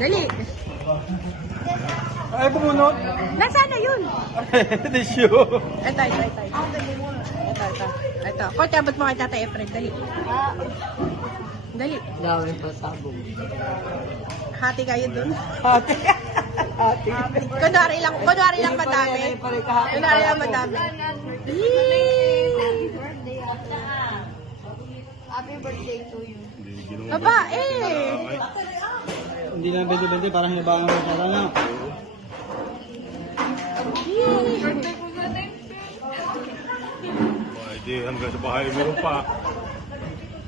Dali. Ay, pumunot. Nasaan na yun? Tissue. Ito. Ito. Kote, abot mo kay Tata Efren. Dali. Dali. Dami pa sabong. Hati kayo dun. Ate. Kunwari lang madami. Kunwari lang madami. Happy birthday to you. Babae. Hindi lang bende-bende, parang hinabangan mo siya na. Hindi, hanggang sa bahay meron pa.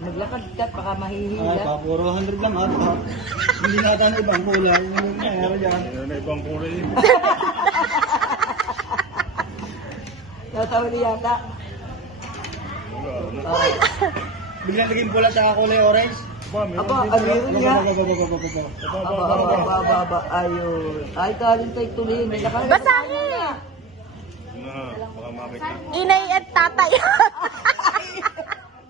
Maglakad ka, baka mahihila. Ay, pa, puro 100 lang ata. Hindi nata na ibang kulay. Yung nangyari dyan. Meron na ibang kulay. Natawa niya yata. Biglang naging pula sa kulay orange. Aba, meron niya. Aba, ayun. Ay, galing tayo tuloy. May lakad. Basahin. Na, baka makita. Inay at tatay.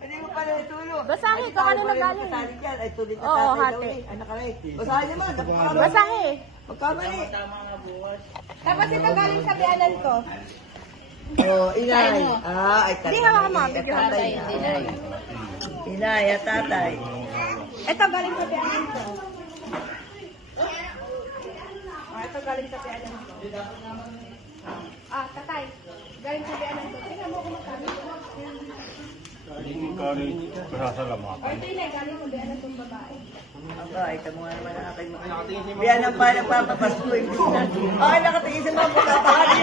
Hindi mo pala itulog. Basahin, kung ano na galing. Basahin yan. Ay, tuloy na Oo, tatay daw hati. eh. Anak ka rin. Basahin naman. Basahin. Magkamali. Tapos ito galing sa biyanan ko. Oh, inay. Ay, tatay. Hindi hawakan mo, bigyan mo. Tatay, inay. Inay at tatay. Ito galing sa biyanan ko. Ito galing sa biyanan ko. Tatay. Galing sa biyanan ko. Tingnan mo kung magkano. Hindi ka rin pasasalamatan. Ito yun galing sa biyanan kong babae. Aba, ito mo nga naman ang aking mga. Biyan ang pa nagpapapasko. Ay, nakatingin sa mga pagkapahali.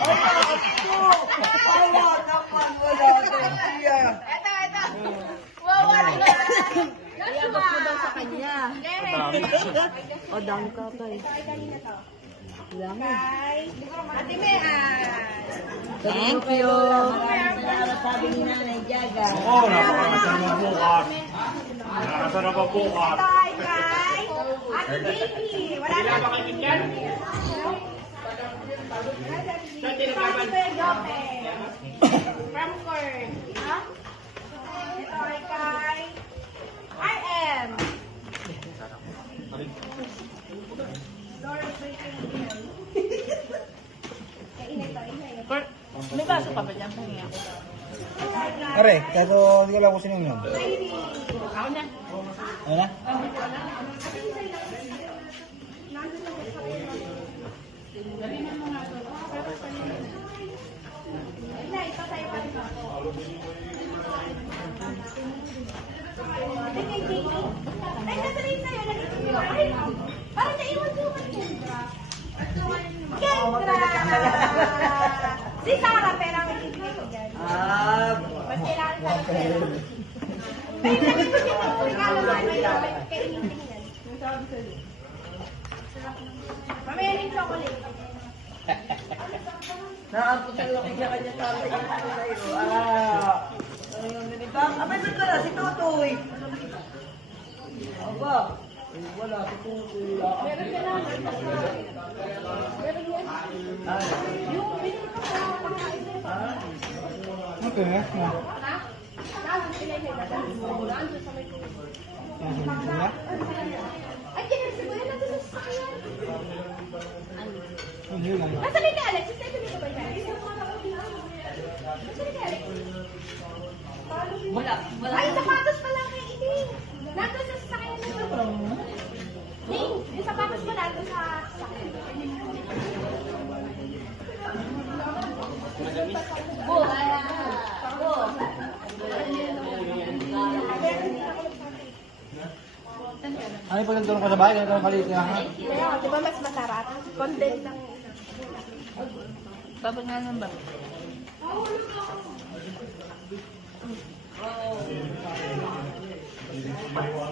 Ay, nakapasko. Wala naman, wala. Ito. Wawala na. Iabot mo daw sa kanya. O, dami ka pa eh. Kay Ate Mea. Thank you. Salamat sabi ni Nanay Jaga. Oo, napakasarap bukas. Napakasarap bukas. Kay Ate Baby. Wala na. From Corn. Ha? Ito ay kay RM. Doris Baking Hill. Inay. May baso pa ba dyan? Pahinga. Are, kaso hindi ko alam kung sino yun. Ako na. Ano na? Ay, nasarin na yun. Ay, parang naiwan yung Kendra. Si Sarah, pero ang ibigay ko dyan. Mas kailangan ka ng pera. May naging ko siya ng regalo na kay Initing yan. Mamaya rin chocolate. Naampot ang laki niya kanya tatay. Ayun, minita. Abay, ba't ka na? Si Totoy. Aba. Wala, si Totoy. Meron ka na. Meron yan. Yung binili ko sa pangkain na yun. Okay, ha? Ha? Nandun sila yung nandun sa may kulo. Ay, kaya si Kuya nandun sa sakyan. Nasaan ni Alex? Isa ito dito ba yan? Nasaan ni Alex? Wala. Ay, sapatos pala kay Ining. Nandun sa sakyan na ito. Ning, yung sapatos ko nandun sa sakyan. Ano yung pagkagulong ko sa bahay? Ganito ang kalit niya, ha? Kaya, di ba mas masarap? Content ng... Babag nga lang ba? Hindi